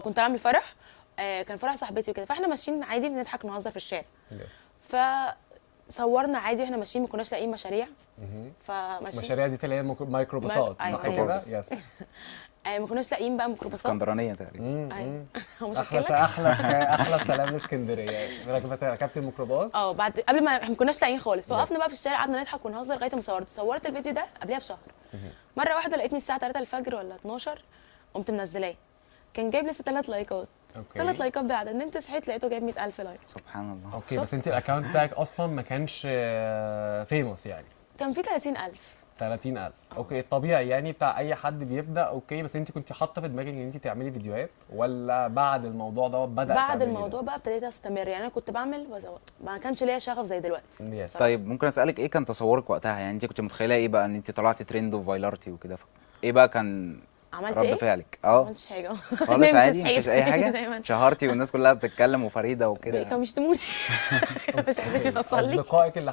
كنت اعمل فرح، كان فرح صاحبتي وكده، فاحنا ماشيين عادي بنضحك نهزر في الشارع. فصورنا عادي واحنا ماشيين، ما كناش لاقيين مشاريع. فماشيين المشاريع دي اللي هي ميكروباصات صح كده؟ يس. ما كناش لاقيين بقى ميكروباصات. اسكندرانيه تقريبا. ايوه احلى سلام لاسكندريه. ركبت الميكروباص. بعد قبل ما كناش لاقيين خالص، فوقفنا بقى في الشارع قعدنا نضحك ونهزر لغايه ما صورت الفيديو ده قبلها بشهر. مره واحده لقيتني الساعه 3 الفجر ولا 12 قمت منزلاه، كان جايب لسه 3 لايكات. 3 لايكات بعد نمت صحيت لقيته جايب 100,000 لايك. سبحان الله. اوكي بس انت الاكونت بتاعك اصلا ما كانش فيموس يعني؟ كان في 30,000. 30,000 اوكي طبيعي يعني بتاع اي حد بيبدا. اوكي بس انت كنت حاطه في دماغك ان انت تعملي فيديوهات، ولا بعد الموضوع ده بدا بعد الموضوع بقى ابتديت استمر، يعني انا كنت بعمل ما كانش ليا شغف زي دلوقتي. طيب ممكن اسالك ايه كان تصورك وقتها؟ يعني انت كنت متخيله ايه بقى ان انت طلعتي ترند وفايلرتي وكده؟ ايه بقى كان عملت رد ايه؟ فعلك؟ ما عملتش حاجه خالص عادي، مفيش اي حاجه؟ شهرتي والناس كلها بتتكلم وفريده وكده؟ كانوا بيشتموني مش عارفين اوصل لي. اصدقائك اللي